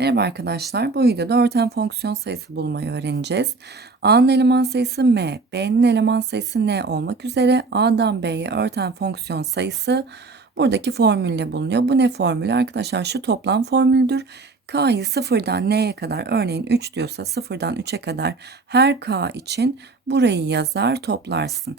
Merhaba arkadaşlar. Bu videoda örten fonksiyon sayısı bulmayı öğreneceğiz. A'nın eleman sayısı M, B'nin eleman sayısı N olmak üzere A'dan B'ye örten fonksiyon sayısı buradaki formülle bulunuyor. Bu ne formülü? Arkadaşlar şu toplam formüldür. K'yı sıfırdan N'ye kadar örneğin 3 diyorsa sıfırdan 3'e kadar her K için burayı yazar toplarsın.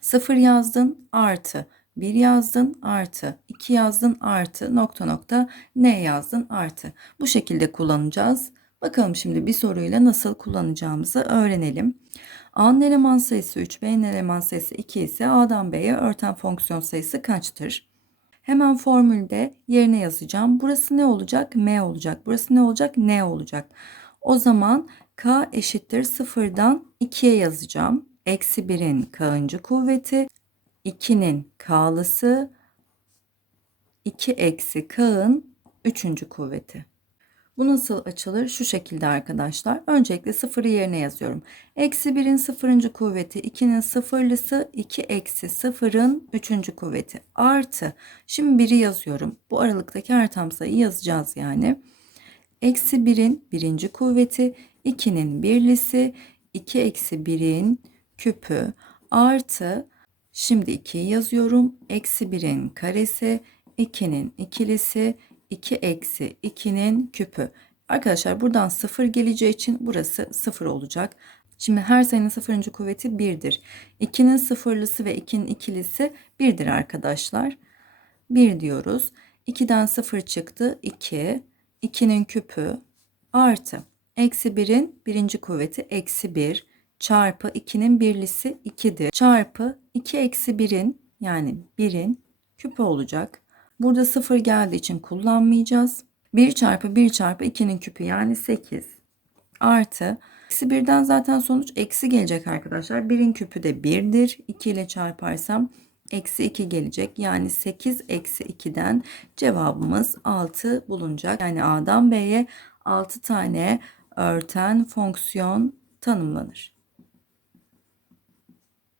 0 yazdın artı 1 yazdın artı 2 yazdın artı nokta nokta ne yazdın artı. Bu şekilde kullanacağız. Bakalım şimdi bir soruyla nasıl kullanacağımızı öğrenelim. A'nın eleman sayısı 3, B'nin eleman sayısı 2 ise A'dan B'ye örten fonksiyon sayısı kaçtır? Hemen formülde yerine yazacağım. Burası ne olacak? M olacak. Burası ne olacak? N olacak. O zaman K eşittir sıfırdan 2'ye yazacağım. Eksi 1'in K'ıncı kuvveti 2'nin K'lısı 2 eksi K'ın 3. kuvveti. Bu nasıl açılır? Şu şekilde arkadaşlar. Öncelikle sıfırı yerine yazıyorum. Eksi 1'in sıfırıncı kuvveti 2'nin sıfırlısı 2 eksi sıfırın 3. kuvveti artı. Şimdi 1'i yazıyorum. Bu aralıktaki her tam sayıyı yazacağız yani. Eksi 1'in birinci kuvveti 2'nin birlisi 2 eksi 1'in küpü artı Şimdi 2'yi yazıyorum. Eksi 1'in karesi, 2'nin ikilisi, 2 eksi 2'nin küpü. Arkadaşlar buradan 0 geleceği için burası 0 olacak. Şimdi her sayının sıfırıncı kuvveti 1'dir. 2'nin sıfırlısı ve 2'nin ikilisi 1'dir arkadaşlar. 1 diyoruz. 2'den 0 çıktı 2. 2'nin küpü artı. Eksi 1'in birinci kuvveti eksi 1 çarpı 2'nin birlisi 2'dir. Çarpı 2 eksi 1'in yani 1'in küpü olacak. Burada 0 geldiği için kullanmayacağız. 1 çarpı 1 çarpı 2'nin küpü yani 8 artı eksi 1'den zaten sonuç eksi gelecek arkadaşlar. 1'in küpü de 1'dir. 2 ile çarparsam eksi 2 gelecek. Yani 8 eksi 2'den cevabımız 6 bulunacak. Yani A'dan B'ye 6 tane örten fonksiyon tanımlanır.